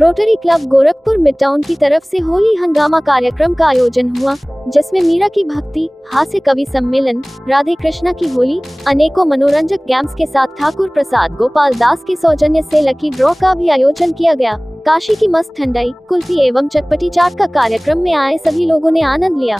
Rotary club Gorakhpur mid town की तरफ से होली हंगामा कार्यक्रम का आयोजन हुआ, जिसमें मीरा की भक्ति, हास्य कवि सम्मेलन, राधे कृष्णा की होली, अनेकों मनोरंजक गेम्स के साथ ठाकुर प्रसाद गोपाल दास के सौजन्य से लकी ड्रॉ का भी आयोजन किया गया। काशी की मस्त ठंडाई, कुल्फी एवं चटपटी चाट का कार्यक्रम में आए सभी लोगों ने आनंद लिया।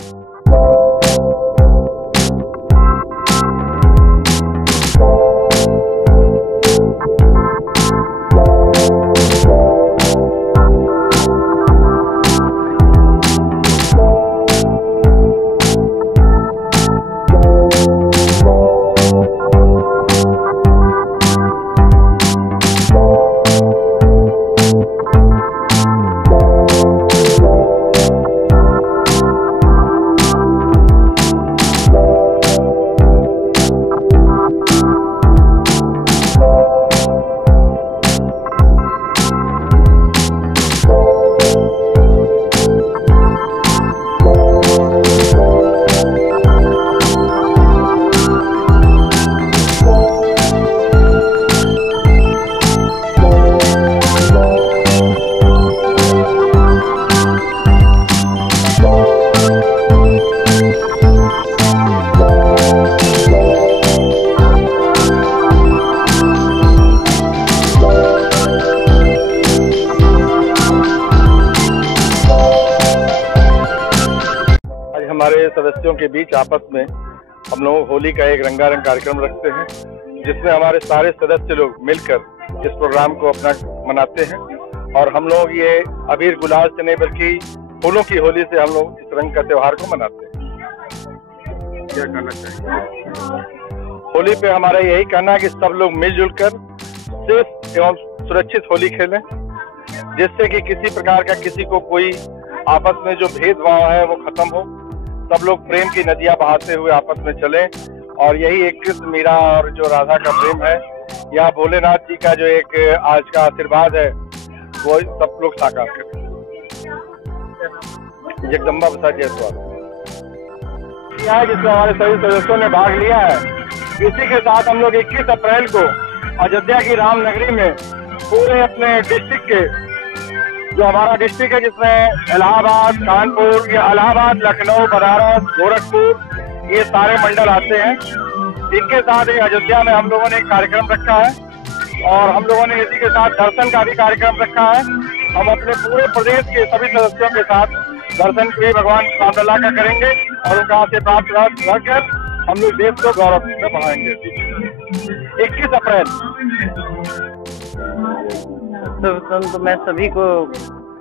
हमारे सदस्यों के बीच आपस में हम लोग होली का एक रंगारंग कार्यक्रम रखते हैं, जिसमें हमारे सारे सदस्य लोग मिलकर इस प्रोग्राम को अपना मनाते हैं। और हम लोग ये अबीर गुलाल से नहीं बल्कि फूलों की होली से हम लोग इस रंग का त्योहार को मनाते हैं। क्या कहना चाहिए? होली पे हमारा यही कहना है कि सब लोग मिलजुल कर सिर्फ एवं सुरक्षित होली खेलें, जिससे कि किसी प्रकार का किसी को कोई आपस में जो भेदभाव है वो खत्म हो। सब लोग प्रेम की नदियां बहाते हुए आपस में चलें और यही एक कृष्ण मीरा और जो राधा का प्रेम है या भोलेनाथ जी का जो एक आज का आशीर्वाद है वो सब लोग साकार करें। जगदम्बा प्रसाद जयसवाल जिसमें हमारे सभी सदस्यों ने भाग लिया है। इसी के साथ हम लोग 21 अप्रैल को अयोध्या की रामनगरी में पूरे अपने डिस्ट्रिक्ट के जो हमारा डिस्ट्रिक्ट है, जिसमें इलाहाबाद, कानपुर, या इलाहाबाद, लखनऊ, बनारस, गोरखपुर, ये सारे मंडल आते हैं। इनके साथ अयोध्या में हम लोगों ने एक कार्यक्रम रखा है और हम लोगों ने इसी के साथ दर्शन का भी कार्यक्रम रखा है। हम अपने पूरे प्रदेश के सभी सदस्यों के साथ दर्शन भी भगवान रामलला का करेंगे और उनका आशीर्वाद रहकर हम लोग देश को गौरव से बढ़ाएंगे। 21 अप्रैल तो मैं सभी को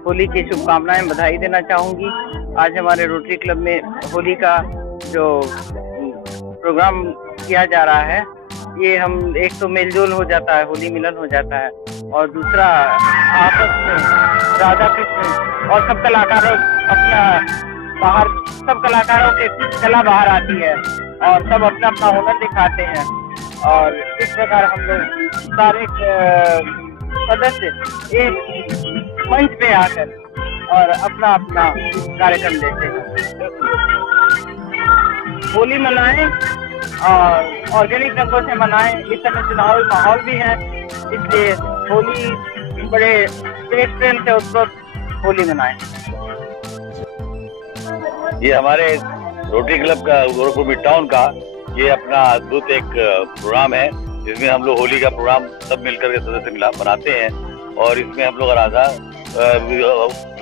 होली की शुभकामनाएं, बधाई देना चाहूँगी। आज हमारे रोटरी क्लब में होली का जो प्रोग्राम किया जा रहा है, ये हम एक तो मेलजोल हो जाता है, होली मिलन हो जाता है, और दूसरा आपस में राधा कृष्ण और सब कलाकारों अपना बाहर, सब कलाकारों के कला बाहर आती है और सब अपना अपना हुनर दिखाते हैं। और इस प्रकार हम लोग सारे सदस्य एक मंच पे आकर और अपना अपना कार्यक्रम देते हैं। होली मनाएं और ऑर्गेनिक रंगों से मनाएं। इस समय चुनावी माहौल भी है, इसलिए होली बड़े देश प्रेम से उत्सव होली मनाएं। ये हमारे रोटरी क्लब का गोरखपुर मिड टाउन का ये अपना अद्भुत एक प्रोग्राम है, जिसमें हम लोग होली का प्रोग्राम सब मिलकर के सदस्य मिला बनाते हैं। और इसमें हम लोग राधा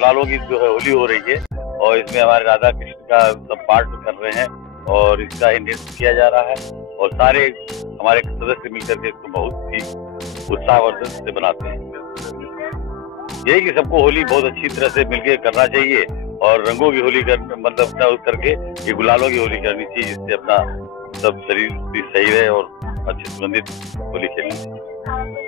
लालों की जो है होली हो रही है और इसमें हमारे राधा कृष्ण का सब पार्ट कर रहे हैं और इसका ही नृत्य किया जा रहा है और सारे हमारे सदस्य मिलकर के इसको बहुत ही उत्साहवर्धन से बनाते हैं। यही कि सबको होली बहुत अच्छी तरह से मिलकर करना चाहिए और रंगों की होली मतलब करके ये गुलालों की होली करनी चाहिए, जिससे अपना सब शरीर भी सही रहे और अच्छी सुगंधित होली खेलनी चाहिए।